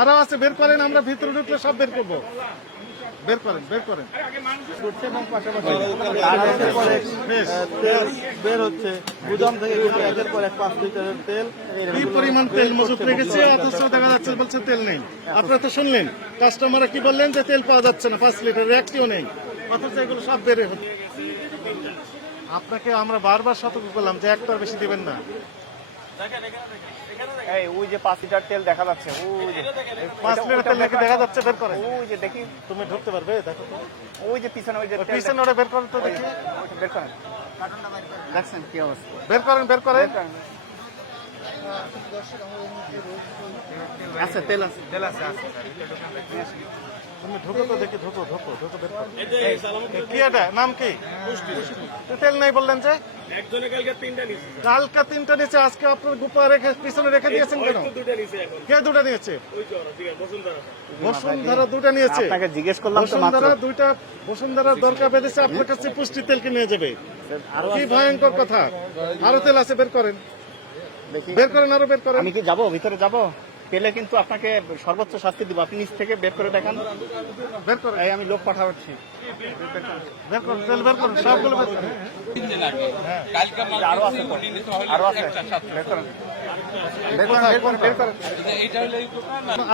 আরো আছে, বের করেন, আমরা ভিতরে ঢুকলে সব বের করবো। বের করেন, বের করেন। এবং পাশাপাশি একের পর এক তেল বের হচ্ছে গুদাম থেকে, কিন্তু একের পর এক 5 লিটারের তেল। কি পরিমাণ তেল মজুত রেখেছে, অথচ দেখা যাচ্ছে বলছে তেল নেই। আপনারা তো শুনলেন কাস্টমাররা কি বললেন, যে তেল পাওয়া যাচ্ছে না, 5 লিটারের একটিও নেই, অথচ এগুলো সব বেড়ে হচ্ছে। আপনাকে আমরা বারবার সতর্ক করলাম যে একটার বেশি দিবেন না। ওই যে 5 লিটার তেল দেখা যাচ্ছে, ওই যে 5 লিটার তেল নাকি দেখা যাচ্ছে, বের করে। ওই যে দেখি, তুমি ঢুকতে পারবে? দেখো তো ওই যে পিছনে, ওই যে পিছনে ওটা বের করেন তো দেখি। বের করেন, দেখছেন কি অবস্থা? বের করেন, বের করেন। আছে তেল, আছে তেল আছে। তুমি ঢুকো তো দেখি, ঢুকো ঢুকো ঢুকো, বের করো। কি এটা নাম কি? তেল নেই বললেন যে? একজনে কালকে 3টা নিছে, কালকে 3টা নিচে, আজকে আপনার গুপা রেখে পিছনে রেখে দিয়েছেন কেন? 2টা নিছে এখন। কে 2টা নিয়েছে? ওই তো ঠিক আছে, বসুন্ধরা। বসুন্ধরা 2টা নিয়েছে। আপনাকে জিজ্ঞেস করলাম তো মাত্র। বসুন্ধরা 2টা, বসুন্ধরার দরকার বেঁধেছে আপনার কাছে পুষ্টি তেলকে নিয়ে যাবে। কি ভয়ঙ্কর কথা। আরো তেল আছে, বের করেন, বের করেন, আরো বের করেন। আমি কি যাবো ভিতরে? যাবো পেলে কিন্তু আপনাকে সর্বোচ্চ শাস্তি দিব। আপনি নিচ থেকে বের করে দেখান। বের করেন, এই আমি লোক পাঠাচ্ছি। বের করেন, তেল বের করেন, সবগুলো বের করেন। আরো আছে, আরো আছে, বের করেন, বের করেন, বের করেন, বের করেন।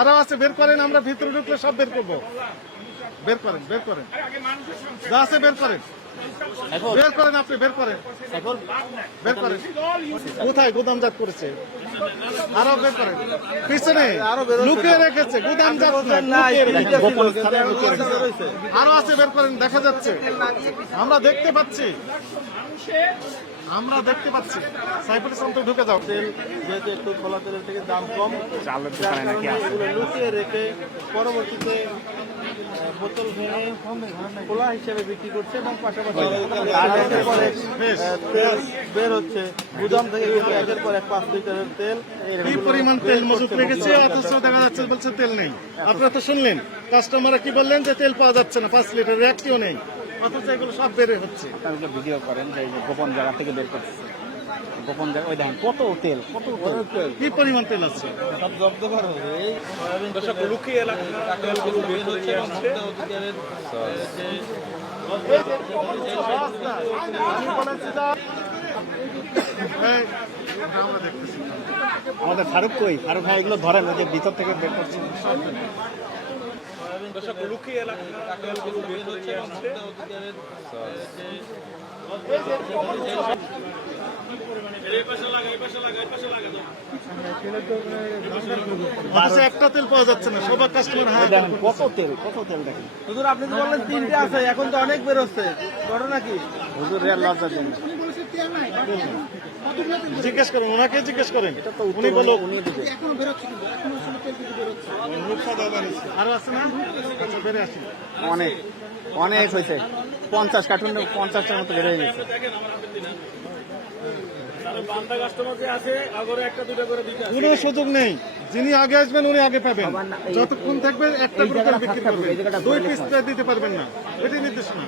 আরো আছে, বের করেন, আমরা ভিতরে ঢুকলে সব বের করবো। বের করেন, বের করেন, যা আছে বের করেন, বের করেন, আপনি বের করেন, বের করেন। কোথায় গুদামজাত করেছে? আরো বের করেন, পিছনে লুকিয়ে রেখেছে, গুদামজাত আরো আছে, বের করেন, দেখা যাচ্ছে, আমরা দেখতে পাচ্ছি, আমরা দেখতে পাচ্ছি। সাইফুল ইসলাম তো ঢুকে যাও। তেল যেহেতু একটু খোলা তেলের থেকে দাম কম, চালের দোকানে নাকি আছে। এগুলো লুকিয়ে রেখে পরবর্তীতে বোতল ভেঙে খোলা হিসেবে বিক্রি করছে। এবং পাশাপাশি একের পর এক তেল বের হচ্ছে গুদাম থেকে, কিন্তু একের পর এক 5 লিটারের তেল। কি পরিমাণ তেল মজুত রেখেছে, অথচ দেখা যাচ্ছে বলছে তেল নেই। আপনারা তো শুনলেন কাস্টমাররা কি বললেন, যে তেল পাওয়া যাচ্ছে না, 5 লিটারের একটিও নেই, অথচ এগুলো সব বেড়ে হচ্ছে। আপনারা ভিডিও করেন যে গোপন জায়গা থেকে বের করতেছে, গোপন জায়গা। ওই দেখেন কত তেল, কত তেল, কি পরিমাণ তেল আছে। সব জব্দ করা হবে। এই দর্শক লুকিয়ে এলাকা তেলগুলো বের করে নিয়ে আসছে। আমি বলেছি যে আমরা দেখতেছি। আমাদের ফারুক কই? ফারুক ভাই এগুলো ধরেন, ওই যে ভিতর থেকে বের করছে। দর্শক লুকিয়ে এলাকা তেলগুলো বের করে নিয়ে আসছে। এই পাশে লাগা, এই পাশে লাগা, এই পাশে লাগা দাও। অথচ একটা তেল পাওয়া যাচ্ছে না, সবার কাস্টমার হাই। দেখেন কত তেল, কত তেল দেখেন। হুজুর আপনি তো বললেন 3টে আছে, এখন তো অনেক বের হচ্ছে, ঘটনা কি? হুজুর রেল লজ্জা দেন। জিজ্ঞেস করেন, ওনাকে জিজ্ঞেস করেন, এটা তো উনি বলো। উনি দিবে। আরো আছে না? আচ্ছা, বেড়ে আসি। অনেক অনেক হয়েছে, 50 কার্টুন, 50টার মতো বেড়ে গেছে। বান্দা কাস্টমার যে আছে আগরে একটা দুটো করে দিতে আছে। কোনো সুযোগ নেই, যিনি আগে আসবেন উনি আগে পাবেন। যতক্ষণ থাকবেন একটা গ্রুপের বিক্রি করবেন, 2 পিস দিতে পারবেন না, এটাই নির্দেশনা।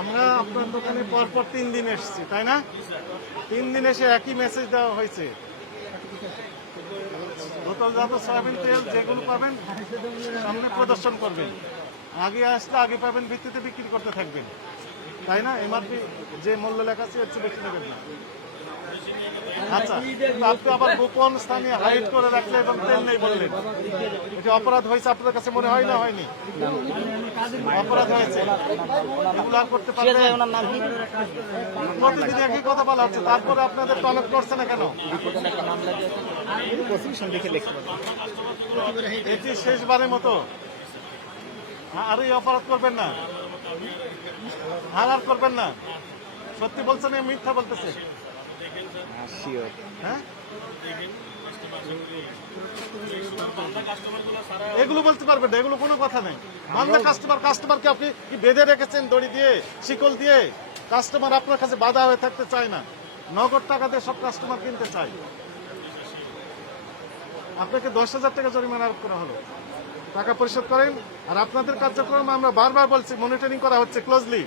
আমরা আপনার দোকানে পরপর 3 দিন এসেছি, তাই না? 3 দিন এসে একই মেসেজ দেওয়া হয়েছে। বোতলজাত সয়াবিন তেল যেগুলো পাবেন সামনে প্রদর্শন করবেন, আগে আসলে আগে পাবেন, ভিত্তিতে বিক্রি করতে থাকবেন, তাই না? এমআরপি যে মূল্য লেখা আছে এর চেয়ে বেশি নেবেন না। আচ্ছা, আপনি আবার গোপন স্থানে হাইড করে রাখলে এবং তেল নেই বললেন, এটা অপরাধ হয়েছে আপনার কাছে মনে হয় না? হয়নি? অপরাধ হয়েছে, এগুলো আর করতে পারবেন? প্রতিদিন একই কথা বলা হচ্ছে, তারপরে আপনাদের টনক করছে না কেন? এটি শেষবারের মতো, আর এই অপরাধ করবেন না, আর করবেন না। সত্যি বলছেন, মিথ্যা বলতেছে? হ্যাঁ, এগুলো বলতে পারবেন না, এগুলো কোনো কথা নেই। বান্দা কাস্টমারকে আপনি কি বেঁধে রেখেছেন দড়ি দিয়ে, শিকল দিয়ে? কাস্টমার আপনার কাছে বাধা হয়ে থাকতে চায় না, নগদ টাকা দিয়ে সব কাস্টমার কিনতে চায়। আপনাকে 10,000 টাকা জরিমানা আরোপ করা হলো, টাকা পরিশোধ করেন। আর আপনাদের কার্যক্রম আমরা বারবার বলছি, মনিটরিং করা হচ্ছে ক্লোজলি।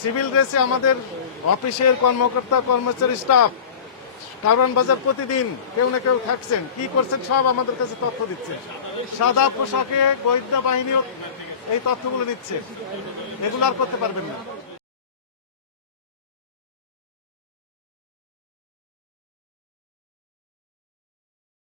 সিভিল ড্রেসে আমাদের অফিসের কর্মকর্তা কর্মচারী স্টাফ কারওয়ান বাজার প্রতিদিন কেউ না কেউ থাকছেন, কি করছেন সব আমাদের কাছে তথ্য দিচ্ছেন। সাদা পোশাকে গোয়েন্দা বাহিনীও এই তথ্যগুলো নিচ্ছে, এগুলো আর করতে পারবেন না।